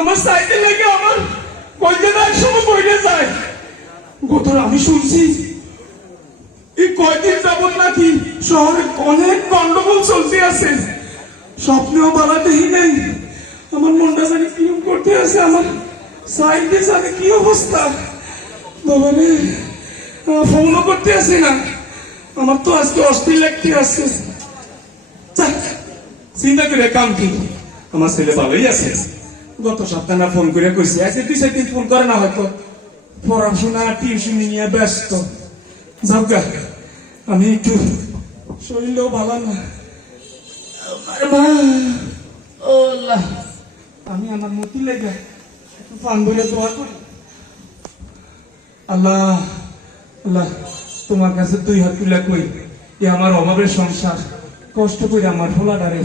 আমার সাইকেল লেগে আমার কলজেটা একসময় পড়ে যায়। গত আমি শুনছি এই কয়দিন যাবত নাকি শহরে অনেক গন্ডগোল চলতে আছে। স্বপ্নেও বাড়াতেই নেই। আমার মনটা জানি কিরম করতে আছে। আমার সাইকেল জানি কি অবস্থা। বাবা রে, ফোনও করতে আসে না। আমার তো আজকে অস্থির লাগতে আছে। চিন্তা করে কাম কি, আমার ছেলে ভালোই আছে। গত সপ্তাহে না ফোন করে কইছি, আজকে 2-4 দিন ফোন করে না, হয়তো পড়াশোনা টিউশন নিয়ে ব্যস্ত। যাওগা, আমি একটু শরীরও ভালো না। আমি আমার মতি লেগে একটু পান বলে দোয়া করি। আল্লাহ আল্লাহ, তোমার কাছে 2 হাত তুলে কই, এ আমার অভাবের সংসার, কষ্ট করে আমার ফোলাডারে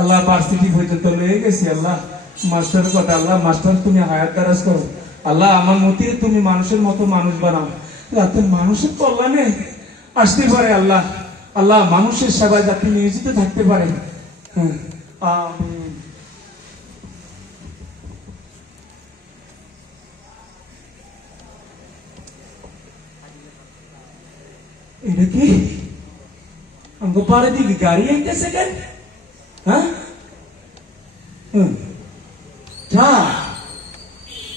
আল্লাহ ভার্সিটি পর্যন্ত লয়ে গেছি। আল্লাহ মাস্টারের কথা, আল্লাহ মাস্টার তুমি হায়াত দারাজ করো। আল্লাহ আমার মতির তুমি মানুষের মতো মানুষ বানাও, যাতে মানুষের কল্যাণে আসতে পারে। আল্লাহ আল্লাহ মানুষের সেবায় যাতে নিয়োজিত থাকতে পারে। এটা কি আমাকে পারে দিকে গাড়ি আইতেছে কেন? হ্যাঁ,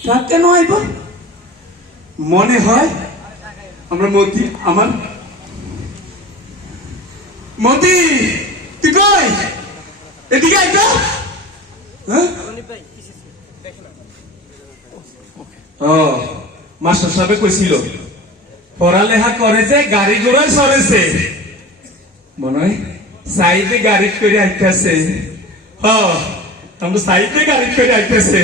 ট্রাক কেন আইব? মনে হয় আমরা মতি, আমার মতি, তুই কই? এদিকে আইতো। ও মাস্টার সাহেব কইছিল পড়ালেখা করে যে গাড়ি ঘোড়ায় সরেছে, মনে হয় সাইডে গাড়ি করে আইতেছে। আমরা সাইডে গাড়ি করে আইতেছে।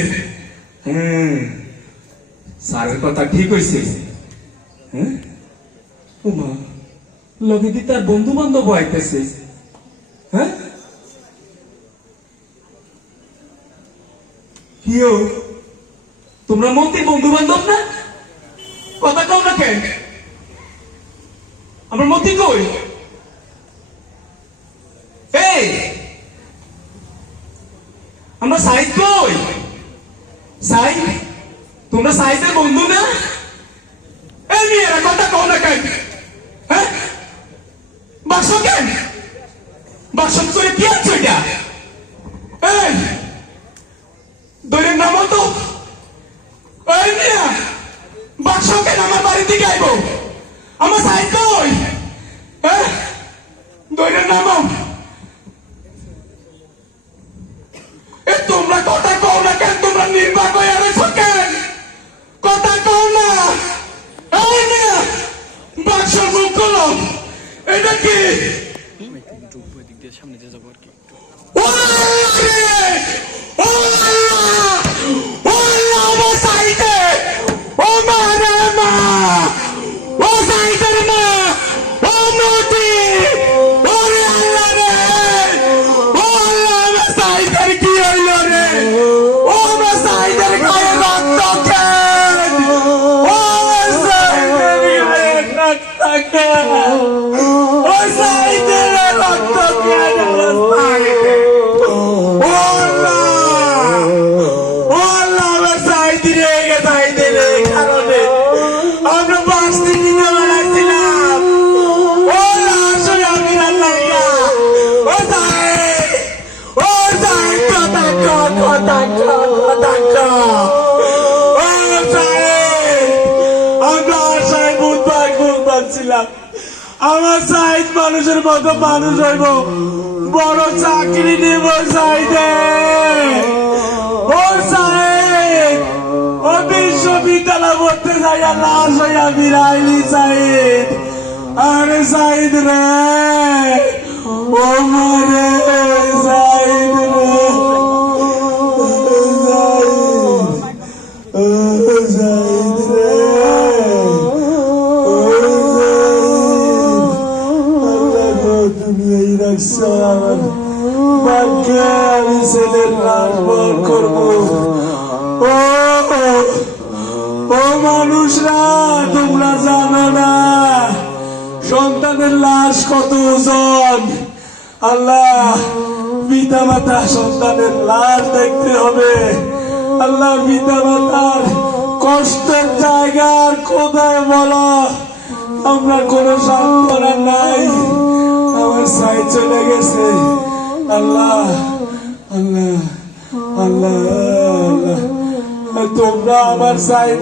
স্যারের কথা ঠিক হয়েছে। লগে দি তার বন্ধু বান্ধব আইতেছে। হ্যাঁ, কিও তোমরা মন্ত্রী বন্ধু বান্ধব না? কথা কও না কেন? আমার মতি কই? এই আমরা সাইড কই? সাইড, তোমরা সাইডের বন্ধু না? এই মেয়েরা কথা কও না কেন? হ্যাঁ, বাক্স কেন? বাক্স করে কি আছো এটা? এই দৈরের নাম তো। এই মেয়া বাক্স কেন আমার বাড়ির দিকে আইব? আমার সাইড কই? হ্যাঁ, দৈরের নাম। তোমরা কথা কও না কেন? তোমরা নির্বাক হয়ে রয়েছো কেন? কথা কও না। এই মেয়া বাক্স মুখ করো। এটা কি? সামনে যে যাবো আর কি। আমার সাইড মানুষের মতো মানুষ হইব, বড় চাকরি নেব সাইডে। ও সাইড, ও বিশ্ববিদ্যালয় পড়তে যাইয়া লাশ হইয়া বিরাইলি সাইড। আরে সাইড রে, ও মরে সাইড রে, আমি ছেলের লাশ বহন করবো। ও মানুষরা, তোমরা জানো না সন্তানের লাশ কত ওজন। আল্লাহ, পিতা মাতা সন্তানের লাশ দেখতে হবে। আল্লাহ আল্লাহ পিতা মাতার কষ্টের জায়গার কোথায় বলো, আমরা কোনো সান্ত্বনা নাই, আমার সাই চলে গেছে। আল্লাহ আল্লাহ আল্লাহ আল্লাহ, তোমরা আমার সাইড